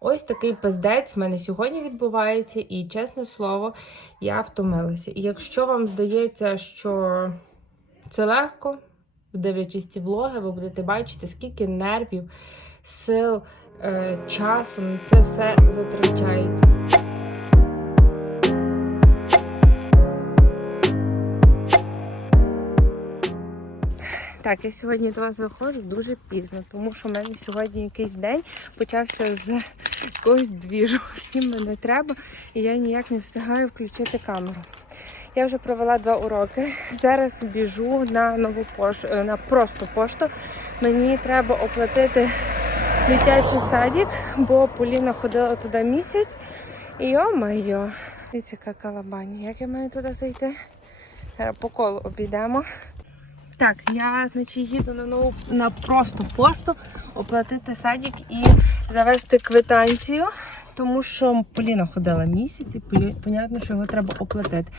Ось такий пиздець в мене сьогодні відбувається, і чесне слово, я втомилася. І якщо вам здається, що це легко, дивлячись ці влоги, ви будете бачити, скільки нервів, сил, е, часу на це все затрачається. Так, я сьогодні до вас виходжу дуже пізно, тому що в мене сьогодні якийсь день почався з якогось двіжу. Всім мене треба, і я ніяк не встигаю включити камеру. Я вже провела два уроки. Зараз біжу на нову пошту, е, на просто пошту. Мені треба оплатити дитячий садик, бо Поліна ходила туди місяць. І йо-майо, дивіться, яка калабані. Як я маю туди зайти? По колу обійдемо. Так, я значить, їду на нову на просто пошту оплатити садик і завести квитанцію, тому що Поліна ходила місяць і понятно, що його треба оплатити.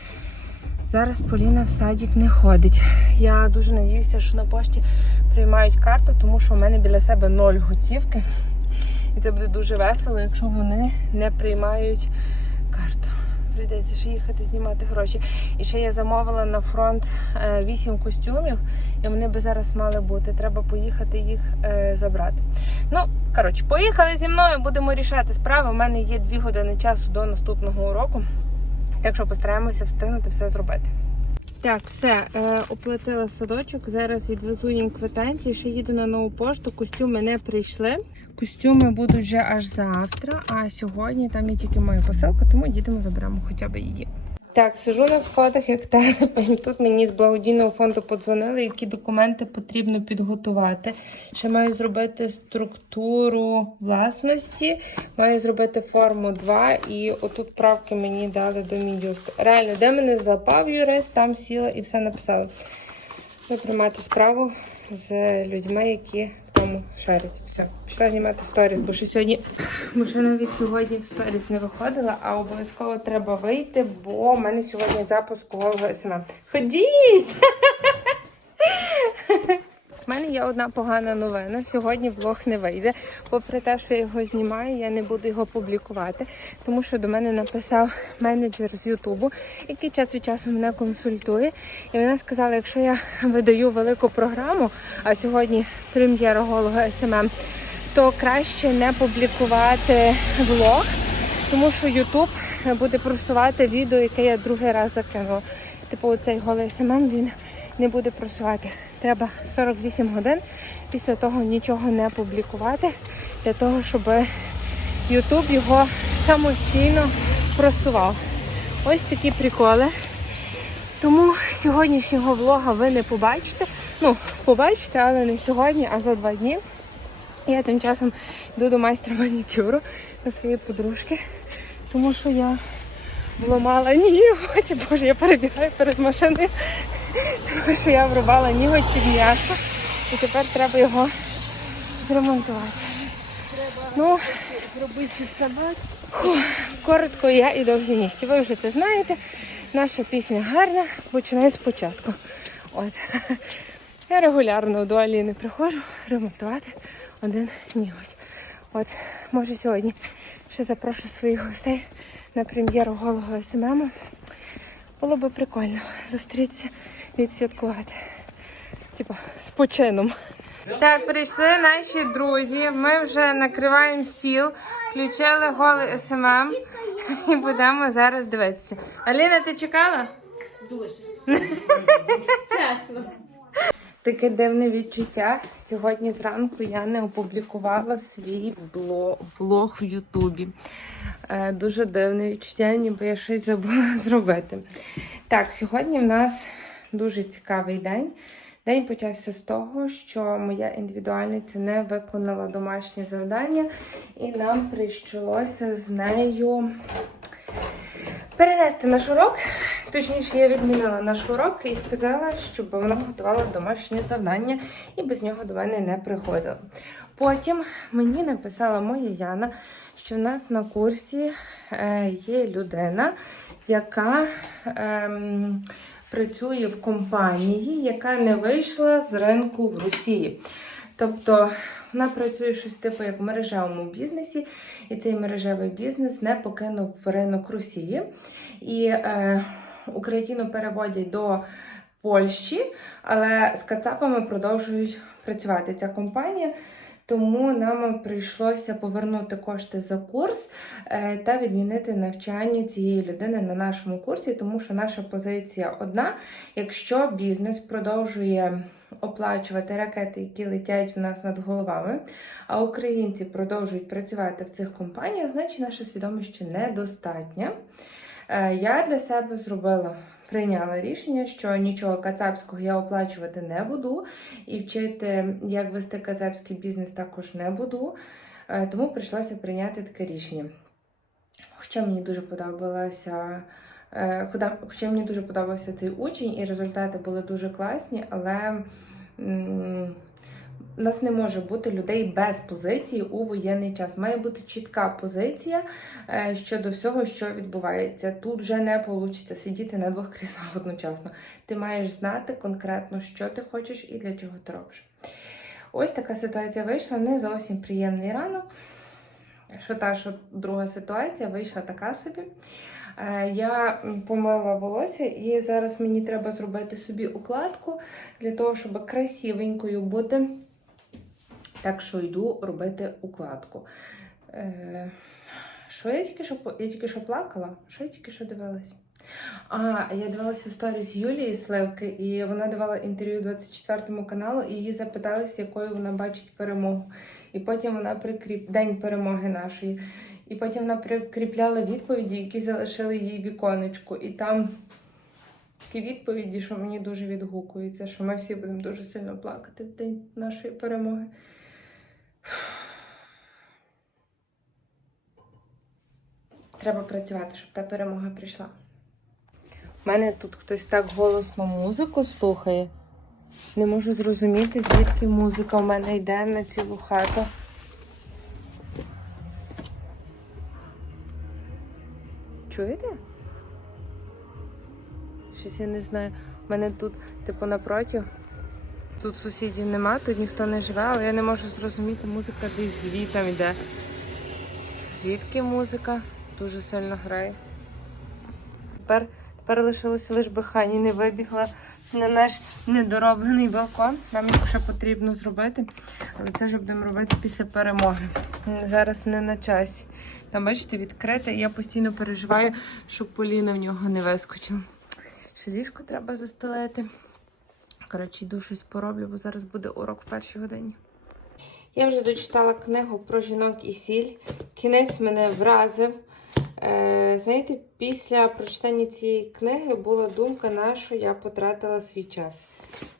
Зараз Поліна в садик не ходить. Я дуже надіюся, що на пошті приймають карту, тому що в мене біля себе ноль готівки. І це буде дуже весело, якщо вони не приймають. Прийдеться ще їхати знімати гроші. І ще я замовила на фронт 8 костюмів, і вони би зараз мали бути. Треба поїхати їх е, забрати. Ну, коротше, поїхали зі мною, будемо рішати справи. У мене є 2 години часу до наступного уроку. Так що постараємося встигнути все зробити. Так, все, е, оплатила садочок. Зараз відвезу їм квитанції. Ще їду на нову пошту. Костюми не прийшли. Костюми будуть вже аж завтра. А сьогодні там є тільки моя посилка, тому їдемо, заберемо хоча б її. Так, сижу на сходах, як телепень. Тут мені з благодійного фонду подзвонили, які документи потрібно підготувати. Ще маю зробити структуру власності, маю зробити форму 2 і отут правки мені дали до Мін'юсту. Реально, де мене злапав юрист, там сіла і все написала. Буду приймати справу з людьми, які в тому. Все, пішла знімати сторіс, бо що сьогодні, бо що навіть сьогодні в сторіс не виходила, а обов'язково треба вийти, бо в мене сьогодні запуск голого СММ. Ходіть! У мене є одна погана новина. Сьогодні влог не вийде. Попри те, що я його знімаю, я не буду його публікувати, тому що до мене написав менеджер з Ютубу, який час від часу мене консультує. І вона сказала, якщо я видаю велику програму, а сьогодні прем'єра голого СММ, то краще не публікувати влог, тому що Ютуб буде просувати відео, яке я другий раз закинула. Типу, оцей голий СММ він не буде просувати. Треба 48 годин після того нічого не публікувати, для того, щоб YouTube його самостійно просував. Ось такі приколи. Тому сьогоднішнього влога ви не побачите. Ну, побачите, але не сьогодні, а за два дні. Я тим часом йду до майстра манікюру до своєї подружки, тому що я вламала ніготь. Боже, я перебігаю перед машиною, тому що я врубала ніготь під м'ясо. І тепер треба його зремонтувати. Ну, зробити собак. Коротко я і довгі нігті. Ви вже це знаєте. Наша пісня гарна, починаю спочатку. От. Я регулярно до Аліни приходжу ремонтувати один ніготь. От, може сьогодні ще запрошу своїх гостей на прем'єру голого СММ. Було би прикольно зустрітися, відсвяткувати. Типа з почином. Так, прийшли наші друзі. Ми вже накриваємо стіл, включили голий СММ і будемо зараз дивитися. Аліна, ти чекала? Дуже. Чесно. Таке дивне відчуття. Сьогодні зранку я не опублікувала свій блог, влог в Ютубі. Е, дуже дивне відчуття, ніби я щось забула зробити. Так, сьогодні в нас дуже цікавий день. День почався з того, що моя індивідуальниця не виконала домашнє завдання, і нам прийшлося з нею перенести наш урок. Точніше, я відмінила наш урок і сказала, щоб вона готувала домашнє завдання і без нього до мене не приходила. Потім мені написала моя Яна, що в нас на курсі е, є людина, яка ем, працює в компанії, яка не вийшла з ринку в Росії. Тобто вона працює щось типу як в мережевому бізнесі, і цей мережевий бізнес не покинув ринок Росії. І е, Україну переводять до Польщі, але з Кацапами продовжують працювати ця компанія. Тому нам прийшлося повернути кошти за курс е, та відмінити навчання цієї людини на нашому курсі, тому що наша позиція одна: якщо бізнес продовжує оплачувати ракети, які летять в нас над головами, а українці продовжують працювати в цих компаніях, значить наша свідомість ще недостатня. Е, Я для себе зробила. Прийняла рішення, що нічого кацапського я оплачувати не буду, і вчити, як вести кацапський бізнес, також не буду. Е, Тому прийшлося прийняти таке рішення. Хоча мені дуже подобалася, е, хоча мені дуже подобався цей учень, і результати були дуже класні, але у нас не може бути людей без позиції у воєнний час. Має бути чітка позиція е, щодо всього, що відбувається. Тут вже не вийде сидіти на двох кріслах одночасно. Ти маєш знати конкретно, що ти хочеш і для чого ти робиш. Ось така ситуація вийшла. Не зовсім приємний ранок. Що та, що друга ситуація вийшла така собі. Е, Я помила волосся, і зараз мені треба зробити собі укладку для того, щоб красивенькою бути. Так що йду робити укладку. Е, Що я тільки що я тільки що плакала? Що я тільки що дивилась? А, я дивилася сторіс Юлії Сливки, і вона давала інтерв'ю 24 каналу, і її запиталися, якою вона бачить перемогу. І потім вона прикріп День перемоги нашої. І потім вона прикріпляла відповіді, які залишили їй віконечку. І там такі відповіді, що мені дуже відгукуються, що ми всі будемо дуже сильно плакати в день нашої перемоги. Треба працювати, щоб та перемога прийшла. У мене тут хтось так голосно музику слухає. Не можу зрозуміти, звідки музика в мене йде на цілу хату. Чуєте? Щось я не знаю. У мене тут, типу, напроти. Тут сусідів нема, тут ніхто не живе, але я не можу зрозуміти, музика десь звітом йде. Звідки музика? Дуже сильно грає. Тепер, тепер лишилося лише би Хані не вибігла на наш недороблений балкон. Нам його ще потрібно зробити, але це вже будемо робити після перемоги. Зараз не на часі. Там, бачите, відкрите, і я постійно переживаю, щоб Поліна в нього не вискочила. Ще ліжко треба застелити. Коротше, йду щось пороблю, бо зараз буде урок в першій годині. Я вже дочитала книгу про жінок і сіль. Кінець мене вразив. Е, знаєте, після прочитання цієї книги була думка, на що я потратила свій час.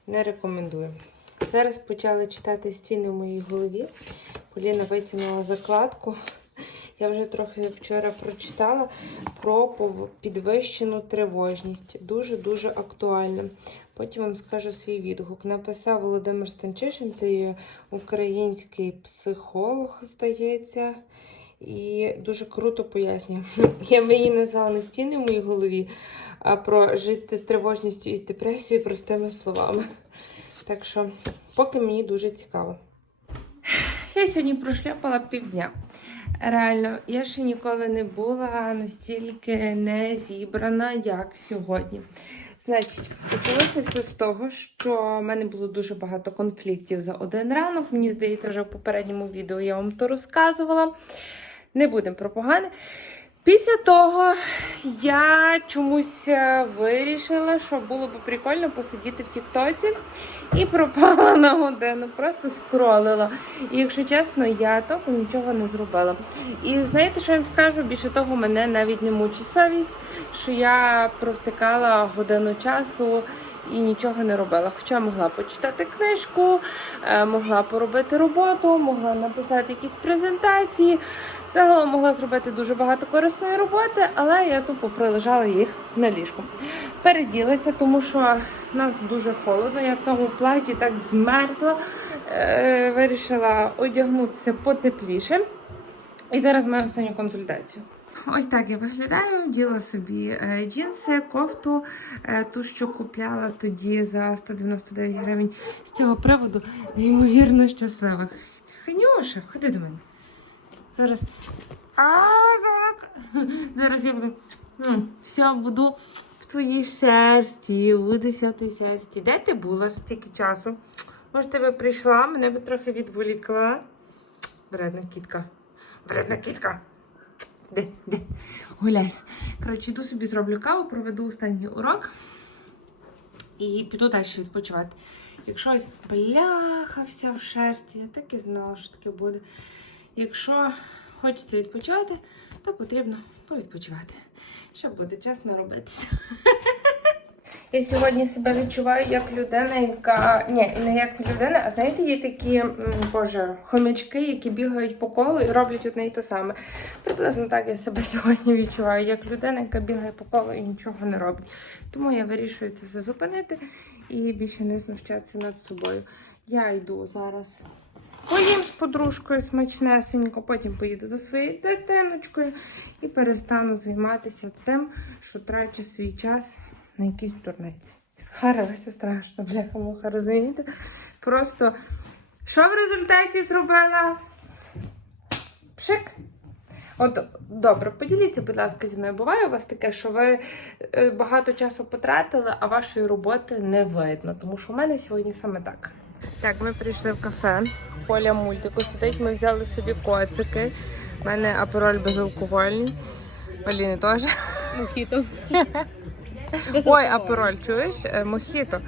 Не рекомендую. Зараз почали читати стіни в моїй голові. Поліна витягнула закладку. Я вже трохи вчора прочитала про підвищену тривожність. Дуже-дуже актуально. Потім вам скажу свій відгук. Написав Володимир Станчишин, це український психолог, здається. І дуже круто пояснює. Я би її назвала не стіни в моїй голові, а про жити з тривожністю і депресією простими словами. Так що, поки мені дуже цікаво. Я сьогодні прошляпала півдня. Реально, я ще ніколи не була настільки не зібрана, як сьогодні. Значить, почалося все з того, що в мене було дуже багато конфліктів за один ранок. Мені здається, вже в попередньому відео я вам то розказувала. Не будемо про погане. Після того я чомусь е, вирішила, що було б прикольно посидіти в Тіктоці і пропала на годину. Просто скролила. І якщо чесно, я толком нічого не зробила. І знаєте, що я вам скажу? Більше того, мене навіть не мучить совість, що я провтикала годину часу. І нічого не робила. Хоча могла почитати книжку, е, могла поробити роботу, могла написати якісь презентації. Загалом могла зробити дуже багато корисної роботи, але я тупо пролежала їх на ліжку. Переділася, тому що нас дуже холодно. Я в тому платі так змерзла. Е, вирішила одягнутися потепліше. І зараз маю останню консультацію. Ось так я виглядаю. Вділа собі е, джинси, кофту, е, ту, що купляла тоді за 199 гривень. З цього приводу неймовірно щаслива. Ханюша, ходи до мене. Зараз. А, зараз. Зараз я буду. Все, буду в твоїй шерсті, буду вся в твоїй шерсті. Де ти була стільки часу? Може, ти би прийшла, мене би трохи відволікла. Вредна кітка. Вредна кітка. Де, де? Гуляй. Коротше, йду собі зроблю каву, проведу останній урок і піду далі відпочивати. Якщо ось бляха в шерсті, я так і знала, що таке буде. Якщо хочеться відпочивати, то потрібно повідпочивати. Що буде чесно робитися. Я сьогодні себе відчуваю як людина, яка. Ні, не як людина, а знаєте, є такі, боже, хомячки, які бігають по колу і роблять одне і те саме. Приблизно так я себе сьогодні відчуваю, як людина, яка бігає по колу і нічого не робить. Тому я вирішую це все зупинити і більше не знущатися над собою. Я йду зараз. Поїм з подружкою смачнесенько, потім поїду за своєю дитиночкою і перестану займатися тим, що трачу свій час на якісь дурниці. Схарилася страшно, бляха-муха, розумієте? Просто що в результаті зробила? Пшик. От добре, поділіться, будь ласка, зі мною. Буває у вас таке, що ви е, багато часу потратили, а вашої роботи не видно. Тому що у мене сьогодні саме так. Так, ми прийшли в кафе. Поля мультику сидить, ми взяли собі коцики. У мене апероль безалкогольний. Поліни теж. Мохіто. Ой, апероль, чуєш? Е, Мохіто.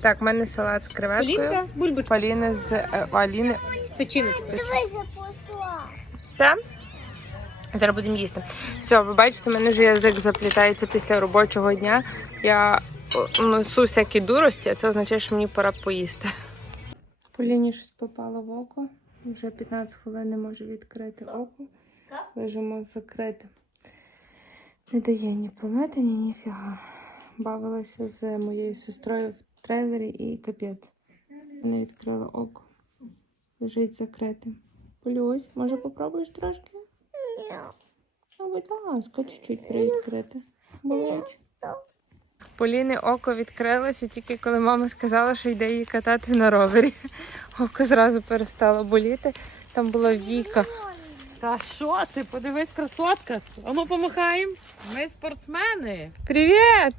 Так, в мене салат з креветкою. Полінка, бульбочка. Поліни з е, Аліни. З печіночкою. Давай запасла. Та? Зараз будемо їсти. Все, ви бачите, в мене вже язик заплітається після робочого дня. Я о, несу всякі дурості, а це означає, що мені пора поїсти. Поліні щось попало в око. Вже 15 хвилин не може відкрити око. Лежимо закритим. Не дає ні промити, ні ніфіга. Бавилася з моєю сестрою в трейлері і капець. Не відкрила око. Лежить закритим. Полюсь, може попробуєш трошки? Ну, будь ласка, чуть-чуть привідкрити. Болить. Поліни око відкрилося тільки коли мама сказала, що йде її катати на ровері. Око зразу перестало боліти. Там була Віка. Та що ти? Подивись, красотка. А ну помахаємо. Ми спортсмени. Привіт!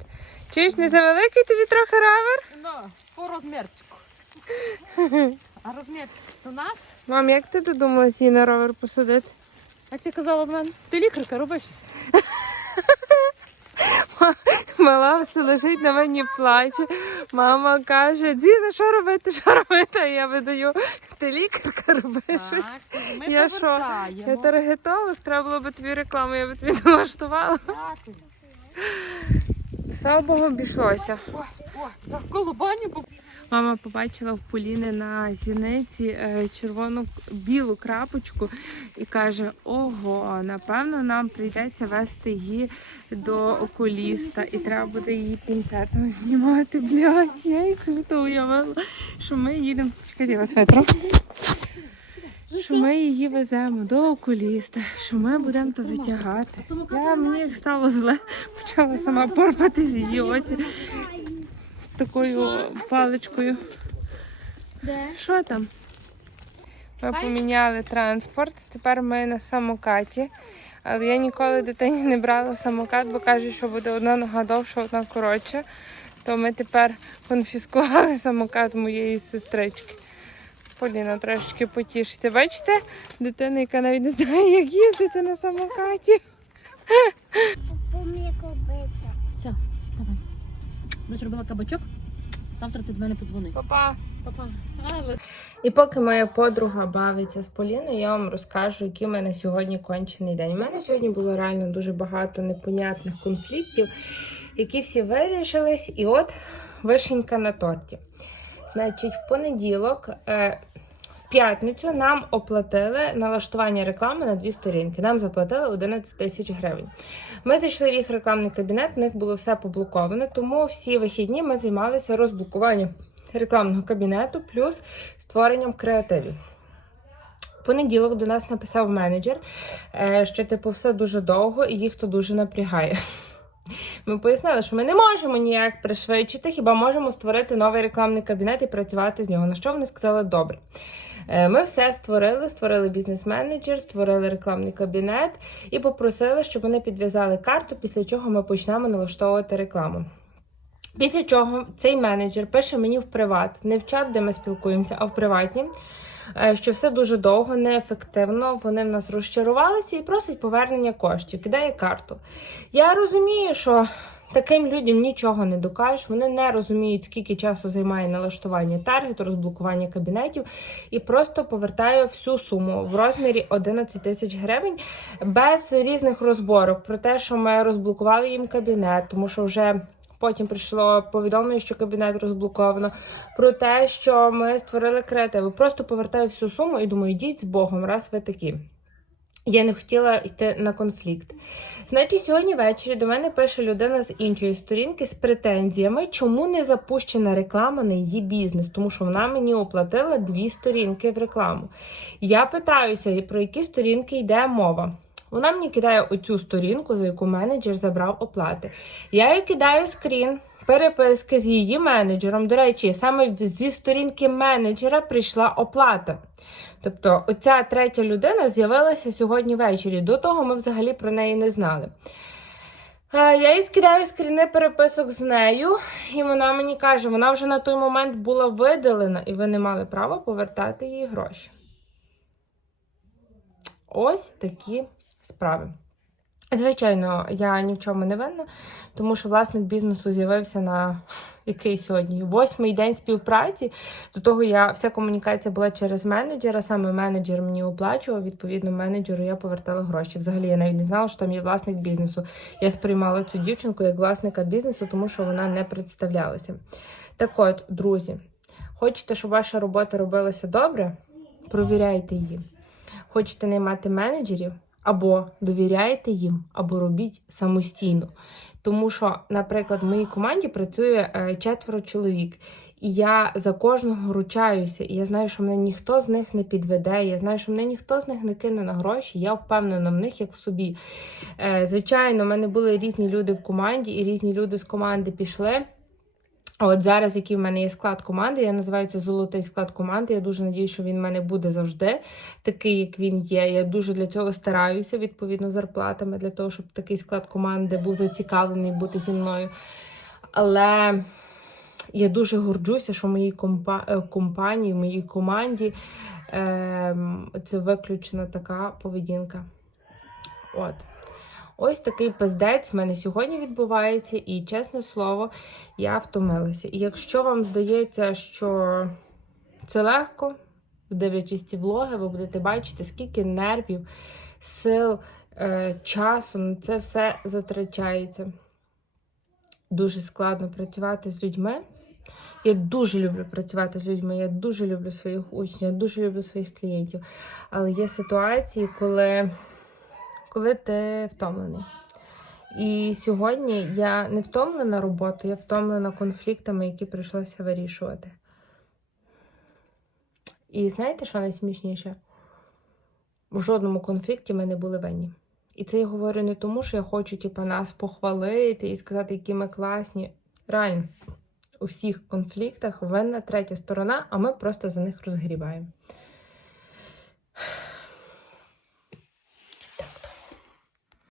Чуєш, не завеликий тобі трохи ровер? Ну, по розмірчику. А розмір то наш? Мам, як ти додумалась її на ровер посадити? А ти казала до мене? Ти лікарка, роби щось. Мала все лежить на мені плаче. Мама каже: Діна, що робити, що робити? А я видаю, ти лікарка робиш. щось. Так, ми Я що? повертаємо. Я таргетолог, треба було би тобі рекламу, я би тобі налаштувала. Дякую. Слава Богу, обійшлося. О, о, навколо бані бо Мама побачила в Поліни на зіниці е, червону білу крапочку і каже: Ого, напевно, нам прийдеться вести її до окуліста, і треба буде її пінцетом знімати. Блядь, я як собі то уявила, що ми їдемо. Чекайте, я вас витру. Що ми її веземо до окуліста, що ми будемо то витягати. Я мені як стало зле, почала сама порпатись в її оці такою паличкою. Де? Що там? Ми поміняли транспорт. Тепер ми на самокаті. Але я ніколи дитині не брала самокат, бо кажуть, що буде одна нога довша, одна коротша. То ми тепер конфіскували самокат моєї сестрички. Поліна трошечки потішиться. Бачите, дитина, яка навіть не знає, як їздити на самокаті. Зробила кабачок. Завтра ти до мене подзвони. Папа. Папа. І поки моя подруга бавиться з Поліною, я вам розкажу, який в мене сьогодні кончений день. У мене сьогодні було реально дуже багато непонятних конфліктів, які всі вирішились. І от вишенька на торті. Значить, в понеділок, е, п'ятницю нам оплатили налаштування реклами на дві сторінки. Нам заплатили 11 тисяч гривень. Ми зайшли в їх рекламний кабінет, в них було все поблоковано, тому всі вихідні ми займалися розблокуванням рекламного кабінету плюс створенням креативів. Понеділок до нас написав менеджер, е, що типу все дуже довго і їх то дуже напрягає. Ми пояснили, що ми не можемо ніяк пришвидшити, хіба можемо створити новий рекламний кабінет і працювати з нього. На що вони сказали добре. Е, Ми все створили, створили бізнес-менеджер, створили рекламний кабінет і попросили, щоб вони підв'язали карту, після чого ми почнемо налаштовувати рекламу. Після чого цей менеджер пише мені в приват, не в чат, де ми спілкуємося, а в приватні, е, що все дуже довго, неефективно. Вони в нас розчарувалися і просить повернення коштів, кидає карту. Я розумію, що таким людям нічого не докажеш. Вони не розуміють, скільки часу займає налаштування таргету, розблокування кабінетів, і просто повертаю всю суму в розмірі 11 тисяч гривень без різних розборок про те, що ми розблокували їм кабінет, тому що вже. Потім прийшло повідомлення, що кабінет розблоковано. Про те, що ми створили креативи. Просто повертаю всю суму і думаю, йдіть з Богом, раз ви такі. Я не хотіла йти на конфлікт. Значить, сьогодні ввечері до мене пише людина з іншої сторінки з претензіями, чому не запущена реклама на її бізнес, тому що вона мені оплатила дві сторінки в рекламу. Я питаюся, про які сторінки йде мова. Вона мені кидає оцю сторінку, за яку менеджер забрав оплати. Я їй кидаю скрін переписки з її менеджером. До речі, саме зі сторінки менеджера прийшла оплата. Тобто, оця третя людина з'явилася сьогодні ввечері. До того ми взагалі про неї не знали. Е, Я їй скидаю скріни переписок з нею, і вона мені каже, вона вже на той момент була видалена, і ви не мали права повертати їй гроші. Ось такі справи. Звичайно, я ні в чому не винна, тому що власник бізнесу з'явився на який сьогодні? Восьмий день співпраці. До того я вся комунікація була через менеджера. Саме менеджер мені оплачував. Відповідно, менеджеру я повертала гроші. Взагалі я навіть не знала, що там є власник бізнесу. Я сприймала цю дівчинку як власника бізнесу, тому що вона не представлялася. Так от, друзі, хочете, щоб ваша робота робилася добре? Провіряйте її. Хочете наймати менеджерів? Або довіряєте їм, або робіть самостійно. Тому що, наприклад, в моїй команді працює е, четверо чоловік, і я за кожного ручаюся, і я знаю, що мене ніхто з них не підведе. Я знаю, що мене ніхто з них не кине на гроші. Я впевнена в них як в собі. Е, Звичайно, в мене були різні люди в команді, і різні люди з команди пішли. От зараз, який в мене є склад команди, я називаю це золотий склад команди. Я дуже надію, що він в мене буде завжди такий, як він є. Я дуже для цього стараюся, відповідно, зарплатами, для того, щоб такий склад команди був зацікавлений бути зі мною. Але я дуже горджуся, що в моїй е, компанії, в моїй команді ем, це виключена така поведінка. От. Ось такий пиздець в мене сьогодні відбувається, і чесне слово, я втомилася. І якщо вам здається, що це легко, дивлячись ці влоги, ви будете бачити, скільки нервів, сил, е, часу на це все затрачається. Дуже складно працювати з людьми. Я дуже люблю працювати з людьми, я дуже люблю своїх учнів, я дуже люблю своїх клієнтів. Але є ситуації, коли коли ти втомлений. І сьогодні я не втомлена роботою, я втомлена конфліктами, які прийшлося вирішувати. І знаєте, що найсмішніше? В жодному конфлікті ми не були винні. І це я говорю не тому, що я хочу типу, нас похвалити і сказати, які ми класні. Реально, у всіх конфліктах винна третя сторона, а ми просто за них розгрібаємо.